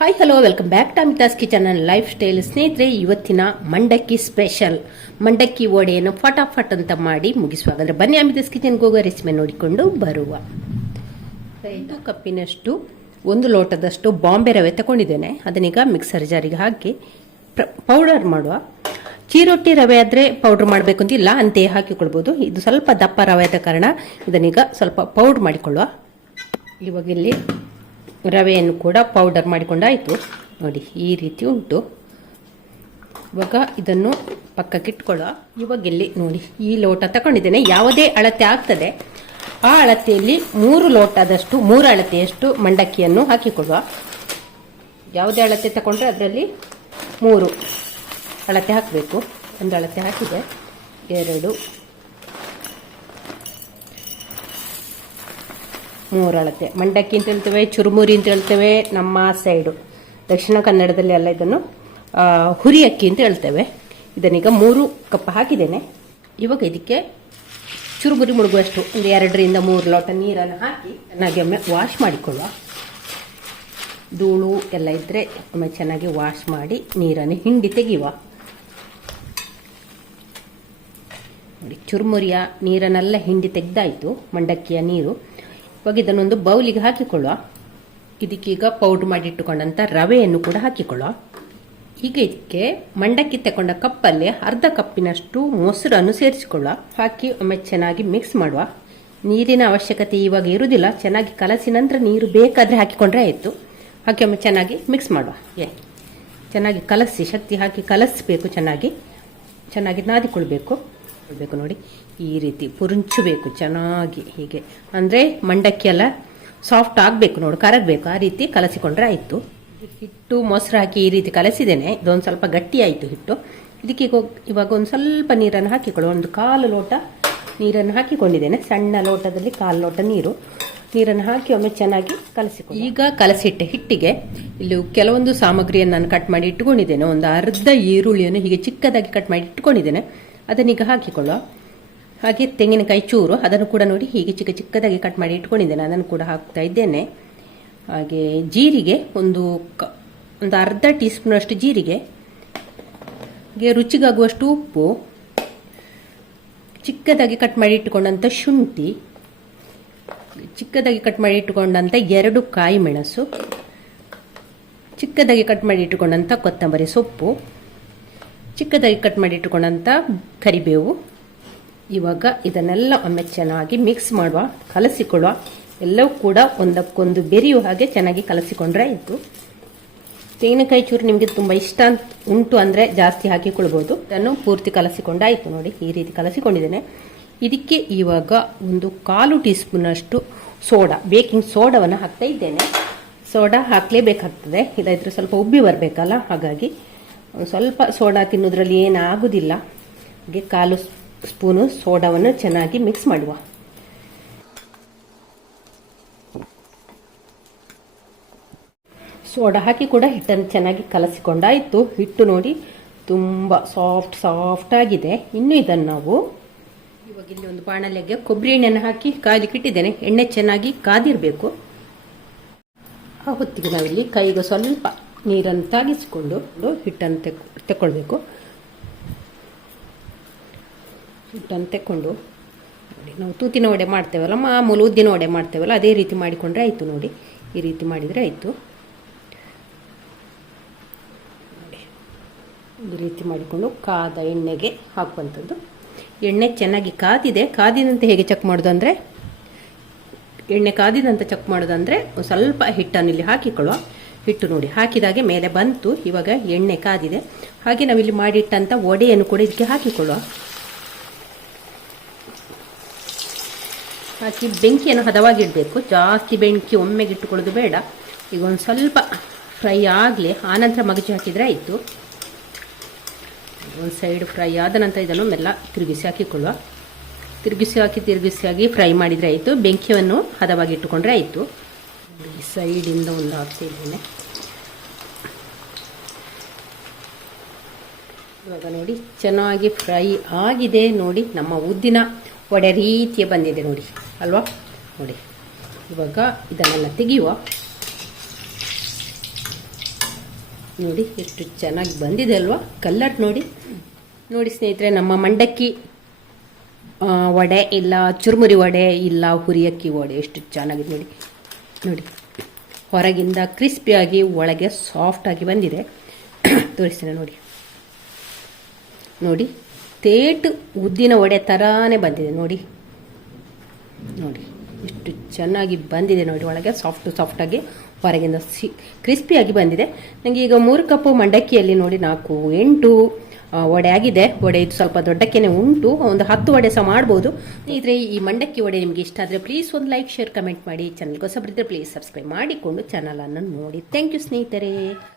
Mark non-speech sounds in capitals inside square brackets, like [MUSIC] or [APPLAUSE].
Hi hello welcome back to Amitha's kitchen and lifestyle ಸ್ನೇಹಿತರೆ, ಇವತ್ತಿನ ಮಂಡಕ್ಕಿ ಸ್ಪೆಷಲ್ ಮಂಡಕ್ಕಿ ವಡೆಯನ್ನು ಫಟಾಫಟ್ ಅಂತ ಮಾಡಿ ಮುಗಿಸುವ. ಅಂದರೆ ಬನ್ನಿ ಅಮಿತಾಸ್ ಕಿಚನ್ಗೆ ಹೋಗೋ ರೆಸಿಪಿ ನೋಡಿಕೊಂಡು ಬರುವ. ಐದು ಕಪ್ಪಿನಷ್ಟು, ಒಂದು ಲೋಟದಷ್ಟು ಬಾಂಬೆ ರವೆ ತಗೊಂಡಿದ್ದೇನೆ. ಅದನ್ನೀಗ ಮಿಕ್ಸರ್ ಜಾರಿಗೆ ಹಾಕಿ ಪೌಡರ್ ಮಾಡುವ. ಚೀರೊಟ್ಟಿ ರವೆ ಆದರೆ ಪೌಡ್ರ್ ಮಾಡಬೇಕು ಅಂತಿಲ್ಲ, ಅಂತೆಯೇ ಹಾಕಿಕೊಳ್ಬೋದು. ಇದು ಸ್ವಲ್ಪ ದಪ್ಪ ರವೆ ಆದ ಕಾರಣ ಇದನ್ನೀಗ ಸ್ವಲ್ಪ ಪೌಡ್ರ್ ಮಾಡಿಕೊಳ್ಳುವ. ಇವಾಗ ಇಲ್ಲಿ ರವೆಯನ್ನು ಕೂಡ ಪೌಡರ್ ಮಾಡಿಕೊಂಡಾಯಿತು. ನೋಡಿ, ಈ ರೀತಿ ಉಂಟು. ಇವಾಗ ಇದನ್ನು ಪಕ್ಕಕ್ಕೆ ಇಟ್ಕೊಳ್ಳುವ ಇವಾಗ ಇಲ್ಲಿ ನೋಡಿ, ಈ ಲೋಟ ತಗೊಂಡಿದ್ದೇನೆ ಯಾವುದೇ ಅಳತೆ ಆಗ್ತದೆ. ಆ ಅಳತೆಯಲ್ಲಿ ಮೂರು ಲೋಟದಷ್ಟು, ಮೂರು ಅಳತೆಯಷ್ಟು ಮಂಡಕ್ಕಿಯನ್ನು ಹಾಕಿಕೊಳ್ಳುವ. ಯಾವುದೇ ಅಳತೆ ತಗೊಂಡ್ರೆ ಅದರಲ್ಲಿ ಮೂರು ಅಳತೆ ಹಾಕಬೇಕು. ಒಂದು ಅಳತೆ ಹಾಕಿದೆ. ಎರಡು ಮೂರು ಅಳತೆ ಮಂಡಕ್ಕಿ ಅಂತ ಹೇಳ್ತೇವೆ, ಚುರುಮುರಿ ಅಂತ ಹೇಳ್ತೇವೆ, ನಮ್ಮ ಸೈಡು. ದಕ್ಷಿಣ ಕನ್ನಡದಲ್ಲಿ ಎಲ್ಲ ಇದನ್ನು ಹುರಿ ಅಕ್ಕಿ ಅಂತ ಹೇಳ್ತೇವೆ. ಇದನ್ನೀಗ ಮೂರು ಕಪ್ ಹಾಕಿದ್ದೇನೆ. ಇವಾಗ ಇದಕ್ಕೆ ಚುರುಮುರಿ ಮುಳುಗುವಷ್ಟು, ಒಂದು ಎರಡರಿಂದ ಮೂರು ಲೋಟ ನೀರನ್ನು ಹಾಕಿ, ಚೆನ್ನಾಗಿ ಒಮ್ಮೆ ವಾಶ್ ಮಾಡಿಕೊಳ್ಳುವ. ಧೂಳು ಎಲ್ಲ ಇದ್ದರೆ ಒಮ್ಮೆ ಚೆನ್ನಾಗಿ ವಾಶ್ ಮಾಡಿ, ನೀರನ್ನು ಹಿಂಡಿ ತೆಗೆಯುವ. ನೋಡಿ, ಚುರುಮುರಿಯ ನೀರನ್ನೆಲ್ಲ ಹಿಂಡಿ ತೆಗೆದಾಯಿತು, ಮಂಡಕ್ಕಿಯ ನೀರು. ಇವಾಗ ಇದನ್ನೊಂದು ಬೌಲಿಗೆ ಹಾಕಿಕೊಳ್ಳುವ. ಇದಕ್ಕೀಗ ಪೌಡ್ರ್ ಮಾಡಿ ಇಟ್ಟುಕೊಂಡಂಥ ರವೆಯನ್ನು ಕೂಡ ಹಾಕಿಕೊಳ್ಳುವ. ಈಗ ಇದಕ್ಕೆ ಮಂಡಕ್ಕಿ ತಗೊಂಡ ಕಪ್ಪಲ್ಲಿ ಅರ್ಧ ಕಪ್ಪಿನಷ್ಟು ಮೊಸರನ್ನು ಸೇರಿಸಿಕೊಳ್ಳುವ. ಹಾಕಿ ಒಮ್ಮೆ ಚೆನ್ನಾಗಿ ಮಿಕ್ಸ್ ಮಾಡುವ. ನೀರಿನ ಅವಶ್ಯಕತೆ ಇವಾಗ ಇರುವುದಿಲ್ಲ. ಚೆನ್ನಾಗಿ ಕಲಸಿ ನಂತರ ನೀರು ಬೇಕಾದರೆ ಹಾಕಿಕೊಂಡ್ರೆ ಆಯಿತು. ಹಾಕಿ ಒಮ್ಮೆ ಚೆನ್ನಾಗಿ ಮಿಕ್ಸ್ ಮಾಡುವ. ಏ, ಚೆನ್ನಾಗಿ ಕಲಸಿ, ಶಕ್ತಿ ಹಾಕಿ ಕಲಸಬೇಕು ಚೆನ್ನಾಗಿ. ಚೆನ್ನಾಗಿ ನಾದಿಕೊಳ್ಬೇಕು. ಕೊಳ್ಬೇಕು ನೋಡಿ. ಈ ರೀತಿ ಪುರುಂಚಬೇಕು ಚೆನ್ನಾಗಿ ಹೀಗೆ. ಅಂದರೆ ಮಂಡಕ್ಕಿ ಎಲ್ಲ ಸಾಫ್ಟ್ ಆಗಬೇಕು ನೋಡಿ, ಕರಗಬೇಕು. ಆ ರೀತಿ ಕಲಸಿಕೊಂಡ್ರೆ ಆಯಿತು. ಹಿಟ್ಟು ಮೊಸರು ಹಾಕಿ ಈ ರೀತಿ ಕಲಸಿದ್ದೇನೆ. ಇದೊಂದು ಸ್ವಲ್ಪ ಗಟ್ಟಿ ಆಯಿತು ಹಿಟ್ಟು. ಇದಕ್ಕೆ ಇವಾಗ ಒಂದು ಸ್ವಲ್ಪ ನೀರನ್ನು ಹಾಕಿಕೊಳ್ಳು ಒಂದು ಕಾಲು ಲೋಟ ನೀರನ್ನು ಹಾಕಿಕೊಂಡಿದ್ದೇನೆ. ಸಣ್ಣ ಲೋಟದಲ್ಲಿ ಕಾಲು ಲೋಟ ನೀರು. ನೀರನ್ನು ಹಾಕಿ ಒಮ್ಮೆ ಚೆನ್ನಾಗಿ ಕಲಸಿಕೊಂಡು ಈಗ ಕಲಸಿಟ್ಟೆ ಹಿಟ್ಟಿಗೆ ಇಲ್ಲಿ ಕೆಲವೊಂದು ಸಾಮಗ್ರಿಯನ್ನು ನಾನು ಕಟ್ ಮಾಡಿ ಇಟ್ಕೊಂಡಿದ್ದೇನೆ. ಒಂದು ಅರ್ಧ ಈರುಳ್ಳಿಯನ್ನು ಹೀಗೆ ಚಿಕ್ಕದಾಗಿ ಕಟ್ ಮಾಡಿ ಇಟ್ಕೊಂಡಿದ್ದೇನೆ. ಅದನ್ನೀಗ ಹಾಕಿಕೊಳ್ಳುವ ಹಾಗೆ ತೆಂಗಿನಕಾಯಿ ಚೂರು, ಅದನ್ನು ಕೂಡ ನೋಡಿ ಹೀಗೆ ಚಿಕ್ಕ ಚಿಕ್ಕದಾಗಿ ಕಟ್ ಮಾಡಿ ಇಟ್ಕೊಂಡಿದ್ದೇನೆ. ಅದನ್ನು ಕೂಡ ಹಾಕ್ತಾ ಇದ್ದೇನೆ. ಹಾಗೆ ಜೀರಿಗೆ ಒಂದು ಕ, ಒಂದು ಅರ್ಧ ಟೀ ಸ್ಪೂನಷ್ಟು ಜೀರಿಗೆ, ಹಾಗೆ ರುಚಿಗಾಗುವಷ್ಟು ಉಪ್ಪು, ಚಿಕ್ಕದಾಗಿ ಕಟ್ ಮಾಡಿ ಇಟ್ಟುಕೊಂಡಂಥ ಶುಂಠಿ, ಚಿಕ್ಕದಾಗಿ ಕಟ್ ಮಾಡಿ ಇಟ್ಟುಕೊಂಡಂಥ ಎರಡು ಕಾಯಿ ಮೆಣಸು, ಚಿಕ್ಕದಾಗಿ ಕಟ್ ಮಾಡಿ ಇಟ್ಟುಕೊಂಡಂಥ ಕೊತ್ತಂಬರಿ ಸೊಪ್ಪು ಚಿಕ್ಕದಾಗಿ ಕಟ್ ಮಾಡಿ ಇಟ್ಕೊಂಡಂಥ ಕರಿಬೇವು. ಇವಾಗ ಇದನ್ನೆಲ್ಲ ಒಮ್ಮೆ ಚೆನ್ನಾಗಿ ಮಿಕ್ಸ್ ಮಾಡುವ, ಕಲಸಿಕೊಳ್ಳುವ. ಎಲ್ಲವೂ ಕೂಡ ಒಂದಕ್ಕೊಂದು ಬೆರೆಯುವ ಹಾಗೆ ಚೆನ್ನಾಗಿ ಕಲಸಿಕೊಂಡ್ರೆ ಆಯಿತು. ತೆಂಗಿನಕಾಯಿ ಚೂರು ನಿಮಗೆ ತುಂಬ ಇಷ್ಟ ಅಂತ ಉಂಟು ಅಂದರೆ ಜಾಸ್ತಿ ಹಾಕಿಕೊಳ್ಬೋದು ಇದನ್ನು ಪೂರ್ತಿ ಕಲಸಿಕೊಂಡಾಯಿತು ನೋಡಿ, ಈ ರೀತಿ ಕಲಸಿಕೊಂಡಿದ್ದೇನೆ. ಇದಕ್ಕೆ ಇವಾಗ ಒಂದು ಕಾಲು ಟೀ ಸ್ಪೂನಷ್ಟು ಸೋಡಾ, ಬೇಕಿಂಗ್ ಸೋಡಾವನ್ನು ಹಾಕ್ತಾ ಇದ್ದೇನೆ. ಸೋಡಾ ಹಾಕಲೇಬೇಕಾಗ್ತದೆ. ಇಲ್ಲದಿದ್ದರೆ ಸ್ವಲ್ಪ ಉಬ್ಬಿ ಬರಬೇಕಲ್ಲ, ಹಾಗಾಗಿ. ಸ್ವಲ್ಪ ಸೋಡಾ ತಿನ್ನೋದ್ರಲ್ಲಿ ಏನಾಗೋದಿಲ್ಲ. ಹಾಗೆ ಕಾಲು ಸ್ಪೂನು ಸೋಡಾವನ್ನು ಚೆನ್ನಾಗಿ ಮಿಕ್ಸ್ ಮಾಡುವ. ಸೋಡಾ ಹಾಕಿ ಕೂಡ ಹಿಟ್ಟನ್ನು ಚೆನ್ನಾಗಿ ಕಲಸಿಕೊಂಡಾಯಿತು. ಹಿಟ್ಟು ನೋಡಿ ತುಂಬ ಸಾಫ್ಟ್ ಸಾಫ್ಟ್ ಆಗಿದೆ. ಇನ್ನು ಇದನ್ನು ನಾವು ಇವಾಗ ಇಲ್ಲಿ ಒಂದು ಬಾಣಲೆಗೆ ಕೊಬ್ಬರಿ ಎಣ್ಣೆಯನ್ನು ಹಾಕಿ ಕಾಯ್ಲಿಕ್ಕೆ ಇಟ್ಟಿದ್ದೇನೆ. ಎಣ್ಣೆ ಚೆನ್ನಾಗಿ ಕಾದಿರಬೇಕು. ಆ ಹೊತ್ತಿಗೆ ನಾವಿಲ್ಲಿ ಕೈಗೆ ಸ್ವಲ್ಪ ನೀರನ್ನು ತಾಗಿಸಿಕೊಂಡು ಹಿಟ್ಟನ್ನು ತೆಕ್ ತಗೊಳ್ಬೇಕು ಹಿಟ್ಟನ್ನು ತೆಕ್ಕೊಂಡು ನೋಡಿ, ನಾವು ತೂತಿನ ವಡೆ ಮಾಡ್ತೇವಲ್ಲ, ಮಾಮೂಲು ಉದ್ದಿನ ವಡೆ ಮಾಡ್ತೇವಲ್ಲ, ಅದೇ ರೀತಿ ಮಾಡಿಕೊಂಡ್ರೆ ಆಯಿತು ನೋಡಿ. ಈ ರೀತಿ ಮಾಡಿದರೆ ಆಯಿತು. ಈ ರೀತಿ ಮಾಡಿಕೊಂಡು ಕಾದ ಎಣ್ಣೆಗೆ ಹಾಕುವಂಥದ್ದು. ಎಣ್ಣೆ ಚೆನ್ನಾಗಿ ಕಾದಿದೆ. ಕಾದಿದಂತೆ ಹೇಗೆ ಚೆಕ್ ಮಾಡೋದು ಅಂದರೆ, ಎಣ್ಣೆ ಕಾದಿದಂತೆ ಚೆಕ್ ಮಾಡೋದಂದರೆ ಸ್ವಲ್ಪ ಹಿಟ್ಟನ್ನು ಇಲ್ಲಿ ಹಾಕಿಕೊಳ್ಳುವ. ಹಿಟ್ಟು ನೋಡಿ. ಹಾಕಿದಾಗೆ ಮೇಲೆ ಬಂತು. ಇವಾಗ ಎಣ್ಣೆ ಕಾದಿದೆ. ಹಾಗೆ ನಾವಿಲ್ಲಿ ಮಾಡಿಟ್ಟಂಥ ವಡೆಯನ್ನು ಕೂಡ ಇದಕ್ಕೆ ಹಾಕಿಕೊಳ್ಳುವ. ಹಾಕಿ ಬೆಂಕಿಯನ್ನು ಹದವಾಗಿಡಬೇಕು ಜಾಸ್ತಿ ಬೆಂಕಿ ಒಮ್ಮೆಗೆ ಇಟ್ಟುಕೊಳ್ಳೋದು ಬೇಡ. ಈಗ ಒಂದು ಸ್ವಲ್ಪ ಫ್ರೈ ಆಗಲಿ ಆನಂತರ ಮಗಚಿ ಹಾಕಿದರೆ ಆಯಿತು. ಒಂದು ಸೈಡ್ ಫ್ರೈ ಆದ ನಂತರ ಇದನ್ನು ಮೆಲ್ಲ ತಿರುಗಿಸಿ ಹಾಕಿಕೊಳ್ಳುವ. ತಿರುಗಿಸಿ ಹಾಕಿ ತಿರುಗಿಸಿ ಹಾಕಿ ಫ್ರೈ ಮಾಡಿದರೆ ಆಯಿತು. ಬೆಂಕಿಯನ್ನು ಹದವಾಗಿ ಇಟ್ಟುಕೊಂಡ್ರೆ ಆಯಿತು. ಈ ಸೈಡಿಂದ ಒಂದು ಹಾಕ್ತಿದ್ದೇನೆ. ಇವಾಗ ನೋಡಿ, ಚೆನ್ನಾಗಿ ಫ್ರೈ ಆಗಿದೆ ನೋಡಿ, ನಮ್ಮ ಉದ್ದಿನ ವಡೆ ರೀತಿಯ ಬಂದಿದೆ ನೋಡಿ, ಅಲ್ವಾ? ನೋಡಿ, ಇವಾಗ ಇದನ್ನೆಲ್ಲ ತೆಗೆಯುವ. ನೋಡಿ, ಎಷ್ಟು ಚೆನ್ನಾಗಿ ಬಂದಿದೆ ಅಲ್ವಾ? ಕಲ್ಲರ್ ನೋಡಿ. ನೋಡಿ ಸ್ನೇಹಿತರೆ, ನಮ್ಮ ಮಂಡಕ್ಕಿ ವಡೆ ಇಲ್ಲ, ಚುರುಮುರಿ ವಡೆ ಇಲ್ಲ, ಹುರಿಯಕ್ಕಿ ವಡೆ, ಎಷ್ಟು ಚೆನ್ನಾಗಿದೆ ನೋಡಿ. ನೋಡಿ. ಹೊರಗಿಂದ ಕ್ರಿಸ್ಪಿಯಾಗಿ ಒಳಗೆ ಸಾಫ್ಟಾಗಿ ಬಂದಿದೆ. [COUGHS] ತೋರಿಸ್ತೀನಿ ನೋಡಿ. ನೋಡಿ, ತೇಟು ಉದ್ದಿನ ವಡೆ ಥರಾನೇ ಬಂದಿದೆ ನೋಡಿ. ನೋಡಿ, ಎಷ್ಟು ಚೆನ್ನಾಗಿ ಬಂದಿದೆ ನೋಡಿ ಒಳಗೆ ಸಾಫ್ಟು ಸಾಫ್ಟಾಗಿ ಹೊರಗಿಂದ ಸಿ ಕ್ರಿಸ್ಪಿಯಾಗಿ ಬಂದಿದೆ. ನನಗೆ ಈಗ ಮೂರು ಕಪ್ಪು ಮಂಡಕ್ಕಿಯಲ್ಲಿ ನೋಡಿ ನಾಲ್ಕು, ಎಂಟು ವಡೆ ಆಗಿದೆ. ವಡೆ ಇದು ಸ್ವಲ್ಪ ದೊಡ್ಡಕ್ಕೆನೆ ಉಂಟು. ಒಂದು ಹತ್ತು ವಡೆ ಸಹ ಮಾಡ್ಬೋದು. ಸ್ನೇಹಿತರೆ, ಈ ಮಂಡಕ್ಕಿ ವಡೆ ನಿಮಗೆ ಇಷ್ಟ ಆದರೆ ಪ್ಲೀಸ್ ಒಂದು ಲೈಕ್ ಶೇರ್ ಕಮೆಂಟ್ ಮಾಡಿ. ಚಾನಲ್ಗೆ ಹೊಸಬರಿದ್ದರೆ ಪ್ಲೀಸ್ ಸಬ್ಸ್ಕ್ರೈಬ್ ಮಾಡಿಕೊಂಡು ಚಾನಲನ್ನು ನೋಡಿ. ಥ್ಯಾಂಕ್ ಯು ಸ್ನೇಹಿತರೆ.